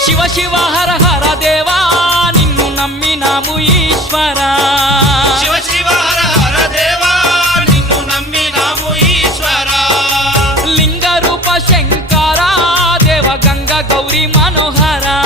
శివ శివ హర హర దేవా నిన్ను నమ్మినాము ఈశ్వరా శివ శివ హర హర దేవా నిన్ను నమ్మినాము ఈశ్వరా లింగ రూప శంకరా దేవ గంగ గౌరీ మనోహరా